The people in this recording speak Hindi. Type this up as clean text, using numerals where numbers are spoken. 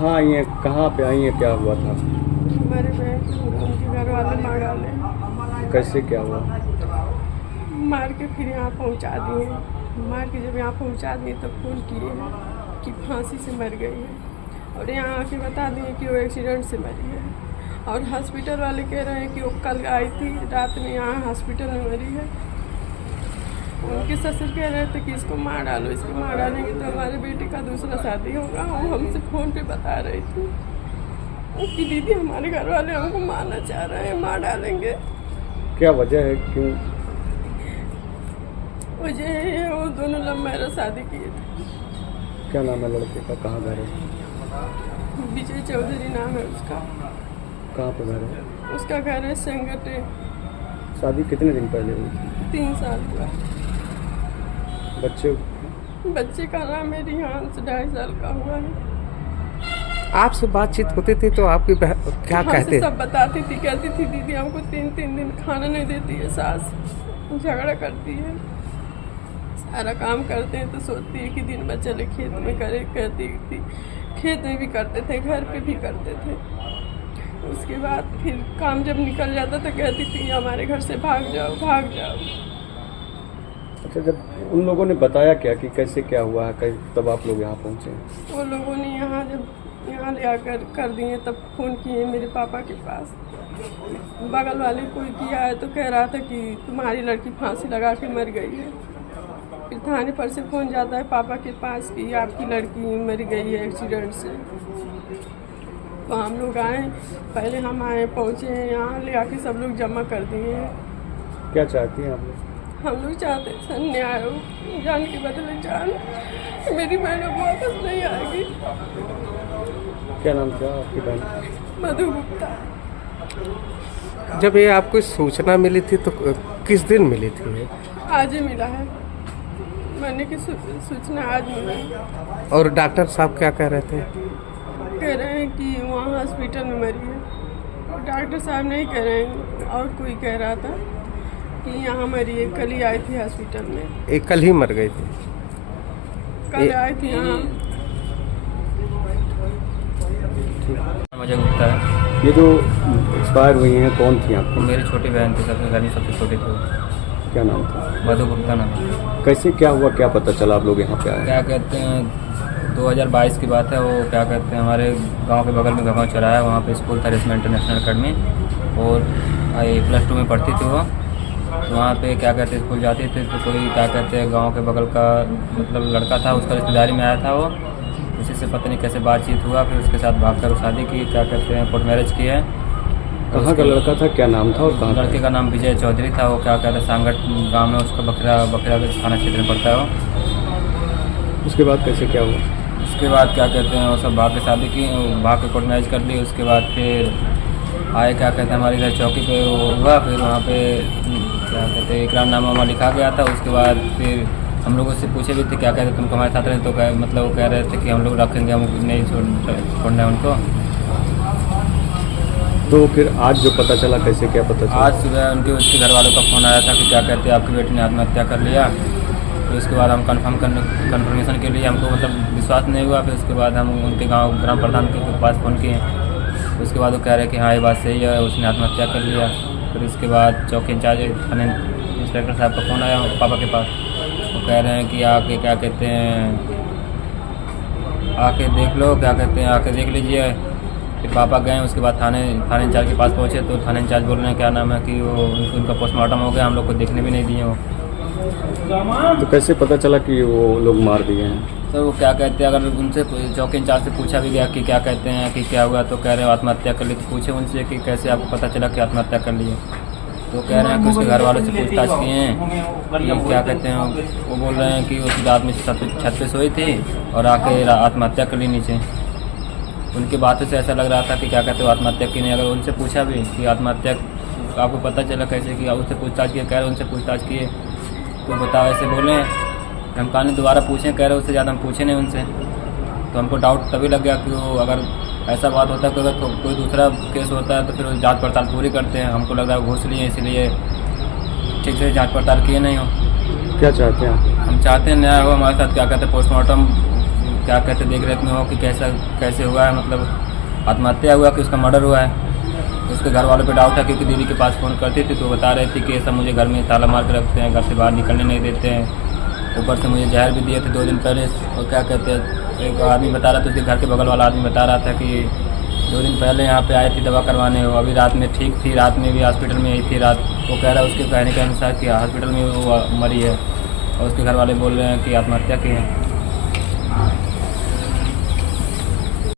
कहाँ आई हैं, कहाँ पे आई हैं, क्या हुआ था? हमारे बहन उनके घर वाले मार डाले, कैसे क्या हुआ? मार के फिर यहाँ पहुँचा दिए। मार के जब यहाँ पहुँचा दिए तब फोन किए हैं कि फांसी से मर गई है, और यहाँ आके बता दिए कि वो एक्सीडेंट से मरी है। और हॉस्पिटल वाले कह रहे हैं कि वो कल आई थी रात में यहाँ हॉस्पिटल में मरी है। उनके ससुर कह रहे थे कि इसको मार डालो, इसको मार डालेंगे तो हमारे बेटे का दूसरा शादी होगा। वो हमसे फ़ोन पे बता रही थी कि दीदी हमारे घर वाले हमको मारना चाह रहे हैं, मार डालेंगे। क्या वजह है, क्यों? वजह है वो दोनों लव मैरिज शादी किए थे। क्या नाम है लड़के का, कहाँ घर है? विजय चौधरी नाम है उसका। कहाँ पे घर है? उसका घर है संगटे। शादी कितने दिन पहले हुई थी? 3 साल हुआ। बच्चे का नाम है रिहांस, 2.5 साल का हुआ है। आपसे बातचीत होती थी तो आपकी क्या कहते? सब बताती थी, कहती थी दीदी हमको 3-3 दिन खाना नहीं देती है, सास झगड़ा करती है, सारा काम करते हैं तो सोचती है कि दिन भर चले खेत में करे। कहती थी खेत में भी करते थे, घर पे भी करते थे। उसके बाद फिर काम जब निकल जाता तो कहती थी हमारे घर से भाग जाओ, भाग जाओ। अच्छा, जब उन लोगों ने बताया क्या कि कैसे क्या हुआ है, तब आप लोग यहाँ पहुँचे? वो लोगों ने जब यहाँ ले आकर कर दिए तब फ़ोन किए मेरे पापा के पास। बगल वाले कोई किया है तो कह रहा था कि तुम्हारी लड़की फांसी लगा के मर गई है। फिर थाने पर से फ़ोन जाता है पापा के पास कि आपकी लड़की मर गई है एक्सीडेंट से। तो हम लोग आए, पहले हम आए, पहुँचे हैं यहाँ, ले आके सब लोग जमा कर दिए हैं। क्या चाहती हैं आप लोग? हम लोग चाहते हैं सर न्याय हो, जान के बदले जान। मेरी बहन अब वापस नहीं आएगी। क्या नाम था आपकी बहन? मधु गुप्ता। जब ये आपको सूचना मिली थी तो किस दिन मिली थी ये? आज ही मिला है, मैंने की सूचना आज मिली। और डॉक्टर साहब क्या कह रहे थे? कह रहे हैं कि वहाँ हॉस्पिटल में मरी है। डॉक्टर साहब नहीं कह रहे हैं, और कोई कह रहा था कि यहाँ मरी है, कल ही आई थी हॉस्पिटल में। एक कल ही मर गई थी? कल आई थी यहाँ। मुझे गुप्ता है। ये जो एक्सपायर हुई हैं कौन थी आपकी? मेरी छोटी बहन थी, सबसे घर में सबसे छोटी थी। क्या नाम था? मधु गुप्ता नाम है। कैसे क्या हुआ, क्या पता चला आप लोग यहाँ पे आए? क्या कहते हैं 2022 की बात है। वो क्या कहते हैं हमारे गांव के बगल में गवां चौराहा है, वहाँ पे स्कूल था रेशमा इंटरनेशनल अकेडमी, और +2 में पढ़ती थी वो। वहाँ पे क्या कहते हैं स्कूल जाती थी तो कोई क्या कहते हैं गांव के बगल का मतलब लड़का था, उसका रिश्तेदारी में आया था वो। उसी से पता नहीं कैसे बातचीत हुआ, फिर उसके साथ भागकर शादी की, क्या कहते हैं कोर्ट मैरिज की है। कहाँ का लड़का था, क्या नाम था और कहाँ? लड़के का नाम विजय चौधरी था। वो क्या कहते हैं सांगट गांव में उसका बकरा थाना क्षेत्र में पड़ता है वो। उसके बाद कैसे क्या हुआ? उसके बाद क्या कहते हैं वो सब भाग के शादी की, भाग के कोर्ट मैरिज कर ली। उसके बाद फिर आए क्या कहते हैं हमारे इधर चौकी पे वो हुआ, फिर वहाँ पे क्या कहते हैं इकरारनामा लिखा गया था। उसके बाद फिर हम लोग उससे पूछे भी थे क्या कहते तुम हमारे साथ रहे, तो मतलब वो कह रहे थे कि हम लोग रखेंगे, हम नहीं छोड़ना है उनको। तो फिर आज जो पता चला, कैसे क्या पता चला? आज सुबह उसके घर वालों का फ़ोन आया था कि क्या कहते हैं आपकी बेटी ने आत्महत्या कर लिया। तो उसके बाद हम कन्फर्मेशन के लिए हमको मतलब विश्वास नहीं हुआ। फिर उसके बाद हम उनके गांव ग्राम प्रधान के पास फ़ोन किए। उसके बाद वो कह रहे हैं कि हाँ ये बात सही है, उसने आत्महत्या कर लिया। फिर इसके बाद चौकी इंचार्ज थाने इंस्पेक्टर साहब का फ़ोन आया पापा के पास। वो कह रहे हैं कि आके क्या कहते हैं आके देख लो, क्या कहते हैं आके देख लीजिए। फिर पापा गए, उसके बाद थाने इंचार्ज के पास पहुँचे तो थाने इंचार्ज बोल रहे हैं क्या नाम है कि वो उनका पोस्टमार्टम हो गया, हम लोग को देखने भी नहीं दिए वो। तो कैसे पता चला कि वो लोग मार दिए हैं? तो वो क्या कहते हैं अगर उनसे चौकी इंचार्ज से पूछा भी गया कि क्या कहते हैं कि क्या हुआ, तो कह रहे हो आत्महत्या कर ली। तो पूछे उनसे कि कैसे आपको पता चला कि आत्महत्या कर ली है, तो कह रहे हैं कि उसके घर वालों से पूछताछ किए हैं कि क्या कहते हैं वो बोल रहे हैं कि उसकी रात में छत पे सोई थी और आके आत्महत्या कर ली नीचे। उनकी बातों से ऐसा लग रहा था कि क्या कहते हो आत्महत्या की नहीं। अगर उनसे पूछा भी कि आत्महत्या आपको पता चला कैसे कि उससे पूछताछ किए, कह रहे उनसे पूछताछ किए तो बताओ ऐसे बोले। हम कहानी दोबारा पूछें, कह रहे उससे ज़्यादा हम पूछे नहीं उनसे। तो हमको डाउट तभी लग गया कि वो अगर ऐसा बात होता है कि अगर कोई दूसरा केस होता है तो फिर जांच पड़ताल पूरी करते हैं। हमको लग रहा है घूस लिए इसलिए ठीक से जांच पड़ताल किए नहीं हो। क्या चाहते हैं आप? हम चाहते हैं न्याय हो हमारे साथ। क्या कहते हैं पोस्टमार्टम क्या कहते देख रेख में हो कि कैसे हुआ है, मतलब आत्महत्या हुआ कि उसका मर्डर हुआ है। उसके घर वालों पे डाउट है क्योंकि दीदी के पास फ़ोन करती थी तो बता रही थी कि ये सब मुझे घर में ताला मार के रखते हैं, घर से बाहर निकलने नहीं देते हैं, ऊपर से मुझे जहर भी दिए थे 2 दिन पहले। और क्या कहते हैं, एक आदमी बता रहा था, उसके घर के बगल वाला आदमी बता रहा था कि 2 दिन पहले यहाँ पे आई थी दवा करवाने, वो अभी रात में ठीक थी, रात में भी हॉस्पिटल में आई थी रात। वो कह रहा है उसके कहने के अनुसार कि हॉस्पिटल में वो मरी है और उसके घर वाले बोल रहे हैं कि आत्महत्या की है।